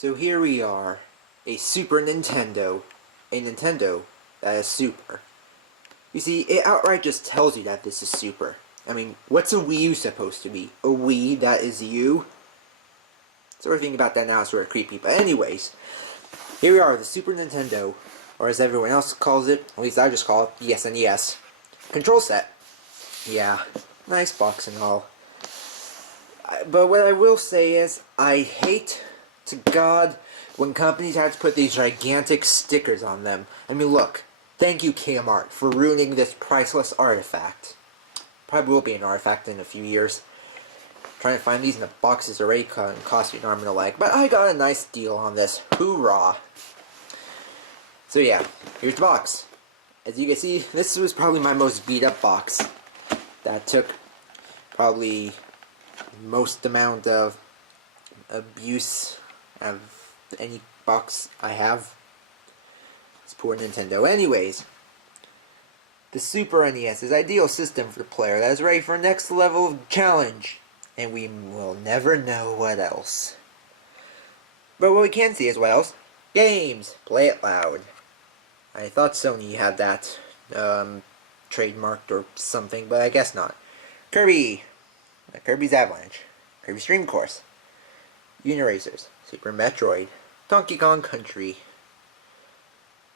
So here we are, a Super Nintendo, a Nintendo that is super. You see, it outright just tells you that this is super. I mean, what's a Wii U supposed to be? A Wii that is you? Sort of thinking about that now is sort of creepy, but anyways, here we are, the Super Nintendo, or as everyone else calls it, at least I just call it, the SNES, control set. Yeah, nice box and all. But what I will say is, I hate to God when companies have to put these gigantic stickers on them. I mean, look, thank you Kmart for ruining this priceless artifact. Probably will be an artifact in a few years. Trying to find these in the boxes already cost you an arm and a leg. But I got a nice deal on this. Hoorah! So yeah, here's the box. As you can see, this was probably my most beat up box. That took probably most amount of abuse of any box I have. It's poor Nintendo. Anyways, the Super NES is ideal system for the player that is ready for next level of challenge, and we will never know what else. But what we can see is what else? Games! Play it loud. I thought Sony had that trademarked or something, but I guess not. Kirby! Kirby's Avalanche. Kirby's Dream Course. Uniracers. Super Metroid. Donkey Kong Country. Is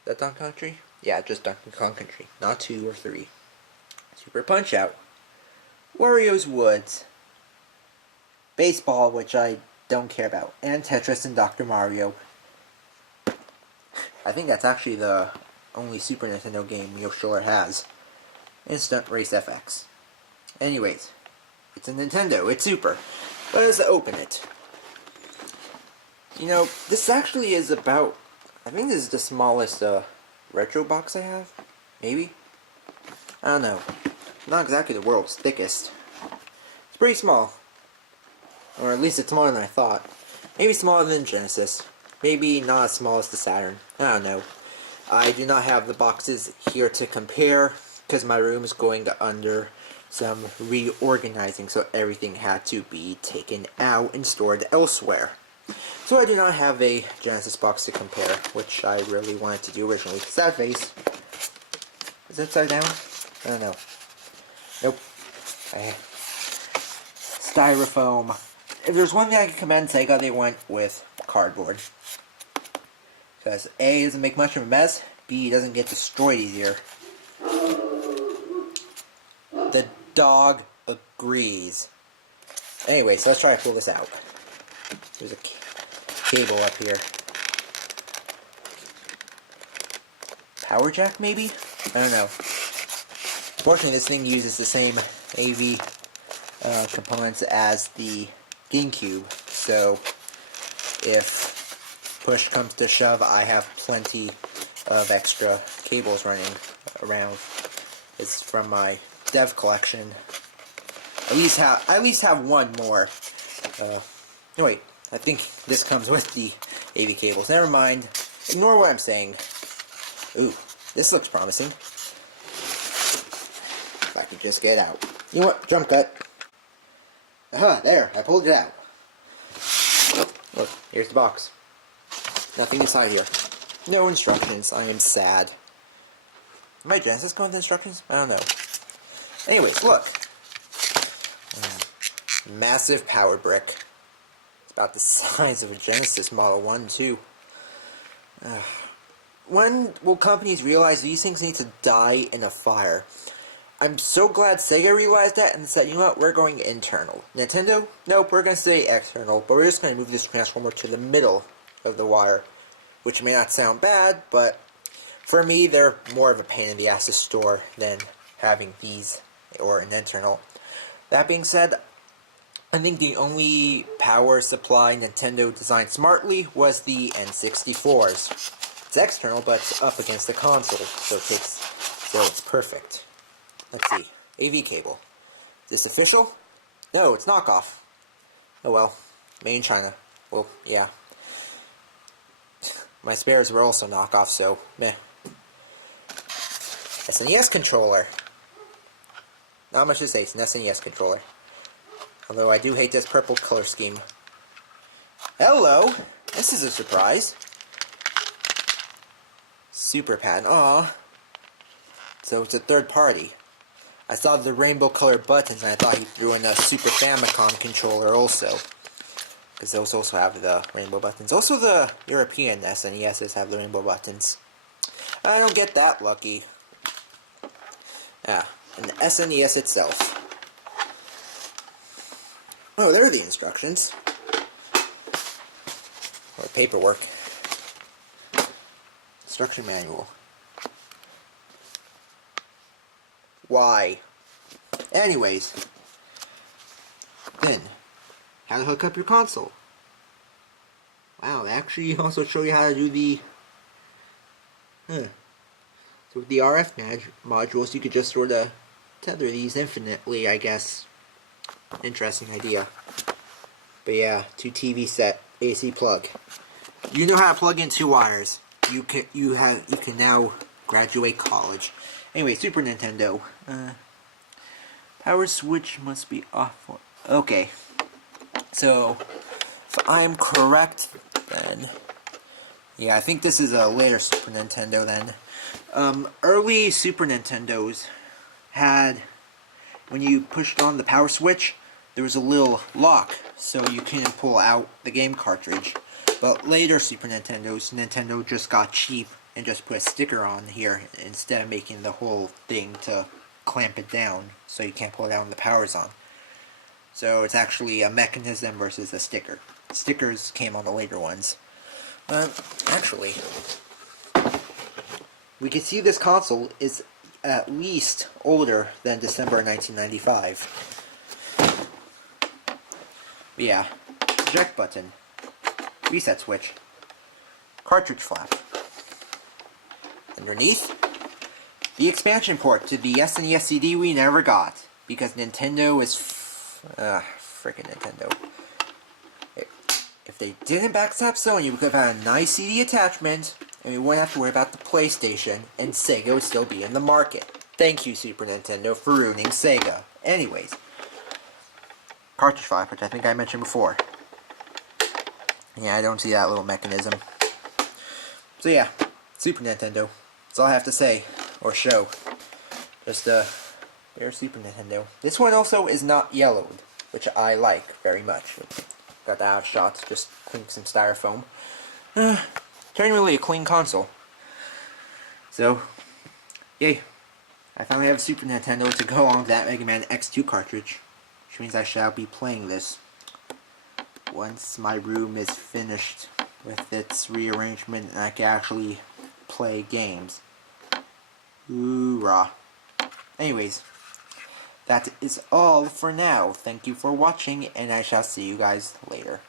that Donkey Kong Country? Yeah, just Donkey Kong Country. Not 2 or 3. Super Punch-Out. Wario's Woods. Baseball, which I don't care about. And Tetris and Dr. Mario. I think that's actually the only Super Nintendo game Yoshiller has. And Stunt Race FX. Anyways, it's a Nintendo. It's super. Let's open it. You know, this actually is about... I think this is the smallest retro box I have. Maybe? I don't know. Not exactly the world's thickest. It's pretty small. Or at least it's smaller than I thought. Maybe smaller than Genesis. Maybe not as small as the Saturn. I don't know. I do not have the boxes here to compare, because my room is going under some reorganizing, so everything had to be taken out and stored elsewhere. So I do not have a Genesis box to compare, which I really wanted to do originally. Sad face. Is it upside down? I don't know. Nope. Styrofoam. If there's one thing I can commend Sega, they went with cardboard. Because A, doesn't make much of a mess, B, doesn't get destroyed easier. The dog agrees. Anyway, so let's try to pull this out. There's a cable up here. Power jack, maybe? I don't know. Fortunately, this thing uses the same AV components as the GameCube, so if push comes to shove, I have plenty of extra cables running around. It's from my dev collection. At least have one more. No, wait, I think this comes with the AV cables. Never mind. Ignore what I'm saying. Ooh, this looks promising. If I could just get out. You know what? Jump cut. Aha, there, I pulled it out. Look, here's the box. Nothing inside here. No instructions. I am sad. My Genesis come with instructions? I don't know. Anyways, look. Massive power brick. It's about the size of a Genesis Model 1, too. When will companies realize these things need to die in a fire? I'm so glad Sega realized that and said, you know what, we're going internal. Nintendo? Nope, we're going to stay external, but we're just going to move this transformer to the middle of the wire. Which may not sound bad, but for me, they're more of a pain in the ass to store than having these or an internal. That being said, I think the only power supply Nintendo designed smartly was the N64's. It's external, but it's up against the console, so it's perfect. Let's see. AV cable. Is this official? No, it's knockoff. Oh well. Made in China. Well, yeah. My spares were also knockoff, so meh. SNES controller. Not much to say, it's an SNES controller. Although I do hate this purple color scheme. Hello! This is a surprise. Super Pad. Aw. So it's a third party. I saw the rainbow colored buttons and I thought he threw in a Super Famicom controller also. Because those also have the rainbow buttons. Also the European SNESs have the rainbow buttons. I don't get that lucky. And the SNES itself. Oh, there are the instructions. Or paperwork. Instruction manual. Why? Anyways. Then, how to hook up your console. Wow, they actually also show you how to do the... So with the RF modules, you could just sort of tether these infinitely, I guess. Interesting idea. But yeah, 2 TV set, AC plug. You know how to plug in 2 wires. You can now graduate college. Anyway, Super Nintendo. Power switch must be off. Okay. So, if I am correct, then yeah, I think this is a later Super Nintendo then. Early Super Nintendos had, when you pushed on the power switch, there was a little lock, so you couldn't pull out the game cartridge. But later Super Nintendos, Nintendo just got cheap and just put a sticker on here instead of making the whole thing to clamp it down so you can't pull it out when the power's on. So it's actually a mechanism versus a sticker. Stickers came on the later ones. Actually, we can see this console is at least older than December 1995. But yeah, eject button, reset switch, cartridge flap. Underneath, the expansion port to the SNES CD we never got, because Nintendo is frickin' Nintendo. If they didn't backstab Sony, we could have had a nice CD attachment, and we wouldn't have to worry about the PlayStation, and Sega would still be in the market. Thank you, Super Nintendo, for ruining Sega. Anyways, cartridge flap, which I think I mentioned before. Yeah, I don't see that little mechanism. So yeah, Super Nintendo. That's all I have to say, or show. Just there's Super Nintendo. This one also is not yellowed, which I like very much. Got that out of shots, just clean some styrofoam. Generally a clean console. So, yay. I finally have a Super Nintendo to go along with that Mega Man X2 cartridge. Which means I shall be playing this once my room is finished with its rearrangement and I can actually play games. Hoorah. Anyways, that is all for now. Thank you for watching, and I shall see you guys later.